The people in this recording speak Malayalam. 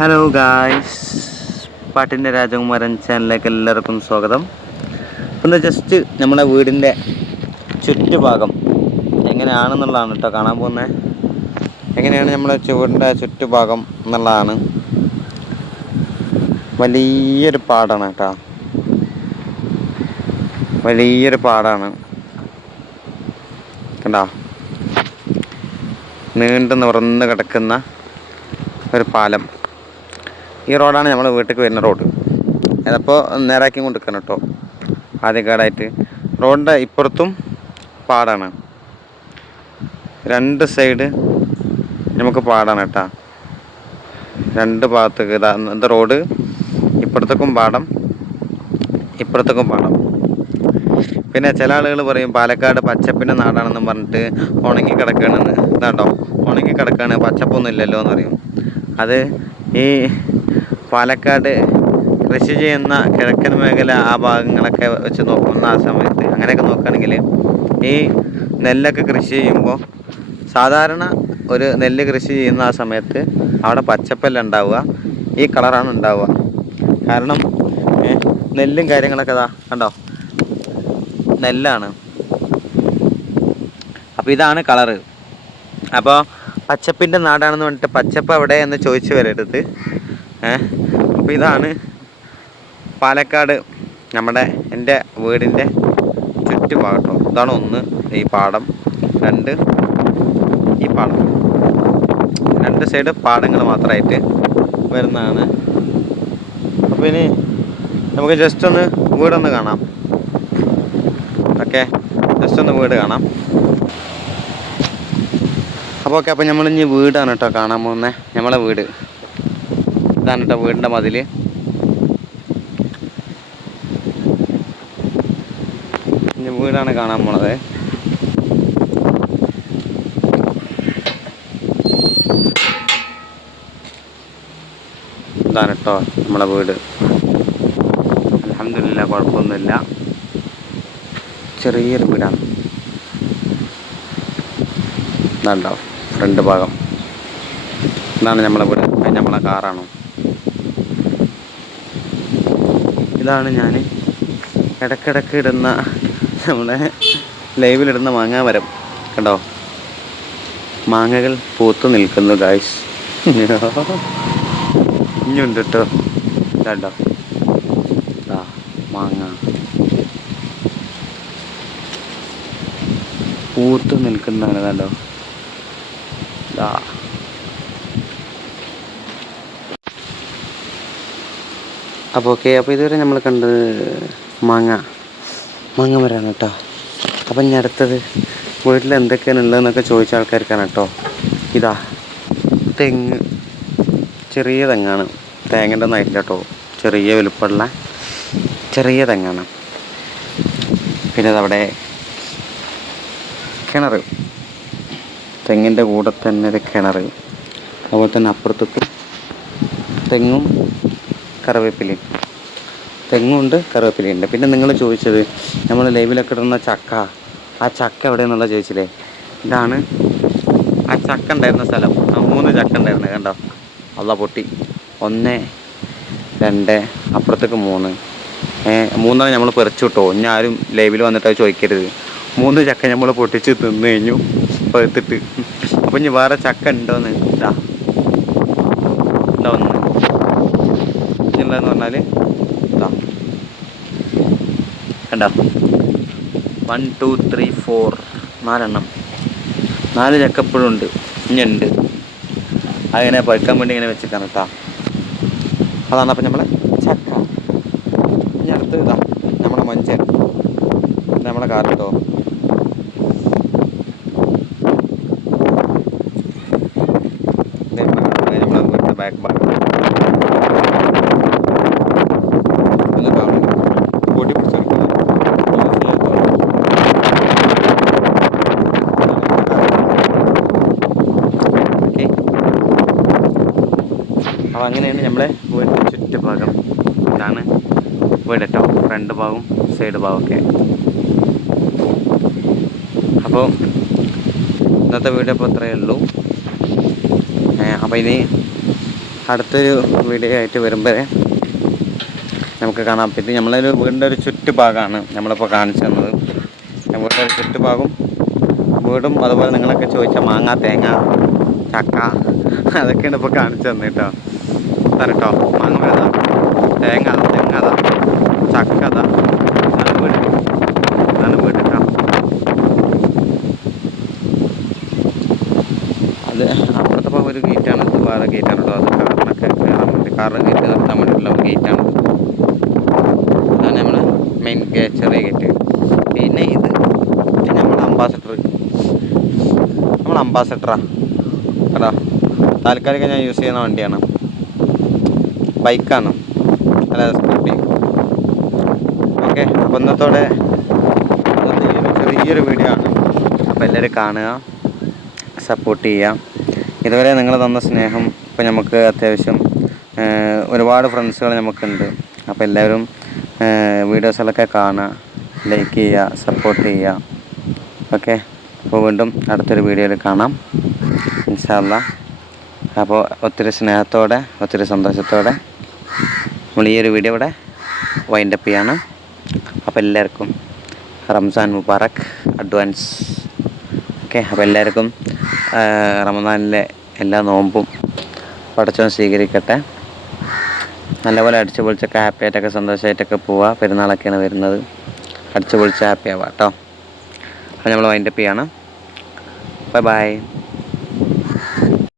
ഹലോ ഗായ്സ്, പാട്ടിൻ്റെ രാജകുമാരൻ ചാനലിലേക്ക് എല്ലാവർക്കും സ്വാഗതം. ഒന്ന് ജസ്റ്റ് നമ്മുടെ വീടിൻ്റെ ചുറ്റുഭാഗം എങ്ങനെയാണെന്നുള്ളതാണ് കേട്ടോ കാണാൻ പോകുന്നത്. എങ്ങനെയാണ് നമ്മുടെ വീടിൻ്റെ ചുറ്റുഭാഗം എന്നുള്ളതാണ്. വലിയൊരു പാടാണ് കേട്ടോ, വലിയൊരു പാടാണ് കണ്ടോ. നീണ്ടു നിവർന്ന് കിടക്കുന്ന ഒരു പാലം. ഈ റോഡാണ് നമ്മൾ വീട്ടിലേക്ക് വരുന്ന റോഡ്. അതപ്പോൾ നേരാക്കി കൊണ്ടിരിക്കണം കേട്ടോ. ആദ്യക്കാടായിട്ട് റോഡിൻ്റെ ഇപ്പുറത്തും പാടാണ്, രണ്ട് സൈഡ് നമുക്ക് പാടാണ് കേട്ടോ. രണ്ട് ഭാഗത്തേക്ക് ഇത് റോഡ്, ഇപ്പുറത്തേക്കും പാടം, ഇപ്പുറത്തേക്കും പാടം. പിന്നെ ചില ആളുകൾ പറയും പാലക്കാട് പച്ചപ്പിൻ്റെ നാടാണെന്നും പറഞ്ഞിട്ട് ഉണങ്ങി കിടക്കുകയാണെന്ന്. ഇതാണ്ടോ ഉണങ്ങി കിടക്കുകയാണ്, പച്ചപ്പൊന്നും ഇല്ലല്ലോ എന്ന് പറയും. അത് ഈ പാലക്കാട് കൃഷി ചെയ്യുന്ന കിഴക്കൻ മേഖല ആ ഭാഗങ്ങളൊക്കെ വെച്ച് നോക്കുന്ന ആ സമയത്ത് അങ്ങനെയൊക്കെ നോക്കുകയാണെങ്കിൽ ഈ നെല്ലൊക്കെ കൃഷി ചെയ്യുമ്പോൾ സാധാരണ ഒരു നെല്ല് കൃഷി ചെയ്യുന്ന ആ സമയത്ത് അവിടെ പച്ചപ്പല്ല ഉണ്ടാവുക, ഈ കളറാണ് ഉണ്ടാവുക. കാരണം നെല്ലും കാര്യങ്ങളൊക്കെ കണ്ടോ, നെല്ലാണ്. അപ്പോൾ ഇതാണ് കളറ്. അപ്പോൾ പച്ചപ്പിൻ്റെ നാടാണെന്ന് പറഞ്ഞിട്ട് പച്ചപ്പ് എവിടെ എന്ന് ചോദിച്ചു വരരുത്. അപ്പോൾ ഇതാണ് പാലക്കാട് എൻ്റെ വീടിൻ്റെ ചുറ്റുഭാഗം. ഇതാണ് ഒന്ന് ഈ പാടം, രണ്ട് ഈ പാടം, രണ്ട് സൈഡ് പാടങ്ങൾ മാത്രമായിട്ട് വരുന്നതാണ്. അപ്പോൾ ഇനി നമുക്ക് ജസ്റ്റ് ഒന്ന് വീടൊന്ന് കാണാം. ഓക്കെ, ജസ്റ്റ് ഒന്ന് വീട് കാണാം. അപ്പോൾ നമ്മൾ ഇനി വീടാണ് കേട്ടോ കാണാൻ പോകുന്നത്. നമ്മളെ വീട് ഇതാണ് കേട്ടോ, വീടിൻ്റെ മതിൽ. ഇനി വീടാണ് കാണാൻ പോണത്. ഇതാണ് കേട്ടോ നമ്മളെ വീട്. അൽഹംദുലില്ലാ, കുഴപ്പമൊന്നുമില്ല. ചെറിയൊരു വീടാണ്. ഇതാണ്ടോ ഫ്രണ്ട് ഭാഗം, ഇതാണ് നമ്മളെ വീട്. അത് നമ്മളെ കാറാണ്. ഇതാണ് ഞാൻ ഇടയ്ക്കിടയ്ക്ക് ഇടുന്ന നമ്മളെ ലൈവിലിടുന്ന മാങ്ങാ മരം കണ്ടോ. മാങ്ങകൾ പൂത്തു നിൽക്കുന്നു ഗായ്സ്. ഇനിയുണ്ട് കേട്ടോ, കണ്ടോ മാങ്ങ പൂത്തു നിൽക്കുന്നതാണ് കണ്ടോ. അപ്പോൾ ഇതുവരെ നമ്മൾ കണ്ടത് മാങ്ങ മരമാണ് കേട്ടോ. അപ്പം ഇനി അടുത്തത് വീട്ടിൽ എന്തൊക്കെയാണ് ഉള്ളതെന്നൊക്കെ ചോദിച്ച ആൾക്കാർക്കാണ് കേട്ടോ. ഇതാ തെങ്ങ്, ചെറിയ തെങ്ങാണ്, തേങ്ങൻ്റെ ഒന്നും ആയിട്ടില്ല കേട്ടോ, ചെറിയ വലുപ്പമുള്ള ചെറിയ തെങ്ങാണ്. പിന്നെ അതവിടെ കിണർ, തെങ്ങിൻ്റെ കൂടെ തന്നെ ഒരു കിണർ. അതുപോലെ തന്നെ അപ്പുറത്തേക്ക് തെങ്ങും കറിവേപ്പിലയും, തെങ്ങുണ്ട് കറിവേപ്പിലയുണ്ട്. പിന്നെ നിങ്ങൾ ചോദിച്ചത് നമ്മൾ ലൈവിലൊക്കെ ഇടുന്ന ചക്ക, ആ ചക്ക എവിടെയെന്നുള്ള ചോദിച്ചില്ലേ. ഇതാണ് ആ ചക്ക ഉണ്ടായിരുന്ന സ്ഥലം. 3 ചക്ക ഉണ്ടായിരുന്നത് കണ്ടോ. അള്ള പൊട്ടി 1, 2, അപ്പുറത്തേക്ക് 3. 3 നമ്മൾ പറിച്ചു കിട്ടോ. ഇനി ആരും ലൈവിൽ വന്നിട്ട് അത് ചോദിക്കരുത്. 3 ചക്ക നമ്മൾ പൊട്ടിച്ച് തിന്നു കഴിഞ്ഞു പഴുത്തിട്ട്. അപ്പം ഇനി വേറെ ചക്ക ഉണ്ടോയെന്ന് ഒന്ന് ഉള്ളതെന്ന് പറഞ്ഞാൽ കണ്ടോ 1, 2, 3, 4 4 4 ചക്ക എപ്പോഴും ഉണ്ട്, ഇനിയുണ്ട്. അങ്ങനെ പഴുക്കാൻ വേണ്ടി ഇങ്ങനെ വെച്ചിട്ടാണ് കേട്ടോ. അതാണ് അപ്പം നമ്മളെ ചക്ക. ഇനി അടുത്ത് നമ്മളെ മഞ്ചൻ, നമ്മളെ കാറിട്ടോ. നമ്മളെ വീട്ടിൻ്റെ ബാക്ക് ഭാഗം പൊടി പിടിച്ചെടുക്കുന്നത്. ഓക്കെ, അപ്പോൾ അങ്ങനെയാണ് നമ്മളെ വീടിൻ്റെ ചുറ്റുഭാഗം. ഇതാണ് വീട് കേട്ടോ, ഫ്രണ്ട് ഭാഗവും സൈഡ് ഭാഗമൊക്കെ. അപ്പോൾ ഇന്നത്തെ വീഡിയോ അപ്പോൾ അത്രയേ ഉള്ളൂ. അപ്പോൾ ഇനി അടുത്തൊരു വീഡിയോ ആയിട്ട് വരുമ്പോഴേ നമുക്ക് കാണാൻ പറ്റും. നമ്മളൊരു വീടിൻ്റെ ഒരു ചുറ്റുഭാഗമാണ് നമ്മളിപ്പോൾ കാണിച്ചു തന്നത്. വീടിൻ്റെ ഒരു ചുറ്റുഭാഗം വീടും അതുപോലെ നിങ്ങളൊക്കെ ചോദിച്ച മാങ്ങ, തേങ്ങ, ചക്ക അതൊക്കെയാണ് ഇപ്പോൾ കാണിച്ചു തന്നെ കേട്ടോ. അതാണ് കേട്ടോ, മാങ്ങ വേദ, തേങ്ങ അതാ, തെങ്ങ അതാ, ചക്ക അതാ, അതാണ് വീട്, അതാണ് വീട് കേട്ടോ. അത് അപ്പുറത്തെ ഒരു ഗേറ്റാണ്, ഇത് വേറെ ഗേറ്റാണ് കേട്ടോ. അത് കാറിനൊക്കെ കയറാൻ വേണ്ടി, കാറിന് ഗേറ്റ് നിർത്താൻ വേണ്ടിയിട്ടുള്ള ഗേറ്റാണ്. അതാണ് നമ്മൾ മെയിൻ ഗേറ്റ്, ചെറിയ ഗേറ്റ്. പിന്നെ ഇത് നമ്മുടെ അംബാസഡറാണ് കേട്ടോ. താൽക്കാലിക ഞാൻ യൂസ് ചെയ്യുന്ന വണ്ടിയാണ്, ബൈക്കാണ്, അല്ല സ്കൂട്ടി. ഓക്കെ, അപ്പോൾ ഇന്നത്തെ ചെറിയൊരു വീഡിയോ ആണ്. അപ്പോൾ എല്ലാവരും കാണുക, സപ്പോർട്ട് ചെയ്യുക. ഇതുവരെ നിങ്ങൾ തന്ന സ്നേഹം ഇപ്പോൾ നമുക്ക് അത്യാവശ്യം ഒരുപാട് ഫ്രണ്ട്സുകൾ നമുക്കുണ്ട്. അപ്പോൾ എല്ലാവരും വീഡിയോസുകളൊക്കെ കാണുക, ലൈക്ക് ചെയ്യുക, സപ്പോർട്ട് ചെയ്യുക. ഓക്കെ, അപ്പോൾ വീണ്ടും അടുത്തൊരു വീഡിയോയിൽ കാണാം ഇൻഷാ അല്ലാഹ്. അപ്പോൾ ഒത്തിരി സ്നേഹത്തോടെ, ഒത്തിരി സന്തോഷത്തോടെ നമ്മൾ ഈ ഒരു വീഡിയോ ഇവിടെ വൈൻഡപ്പ് ചെയ്യാണ്. അപ്പോൾ എല്ലാവർക്കും റംസാൻ മുബാറക് അഡ്വാൻസ്. ഓക്കെ, അപ്പോൾ എല്ലാവർക്കും റമദാനിലെ എല്ലാ നോമ്പും പടച്ചവൻ സ്വീകരിക്കട്ടെ. നല്ലപോലെ അടിച്ചു പൊളിച്ചൊക്കെ ഹാപ്പി ആയിട്ടൊക്കെ സന്തോഷമായിട്ടൊക്കെ പോവുക. പെരുന്നാളൊക്കെയാണ് വരുന്നത്, അടിച്ചു പൊളിച്ച് ഹാപ്പി ആവുക കേട്ടോ. അപ്പോൾ നമ്മൾ വൈൻഡപ്പ് ചെയ്യാണ്. Bye bye.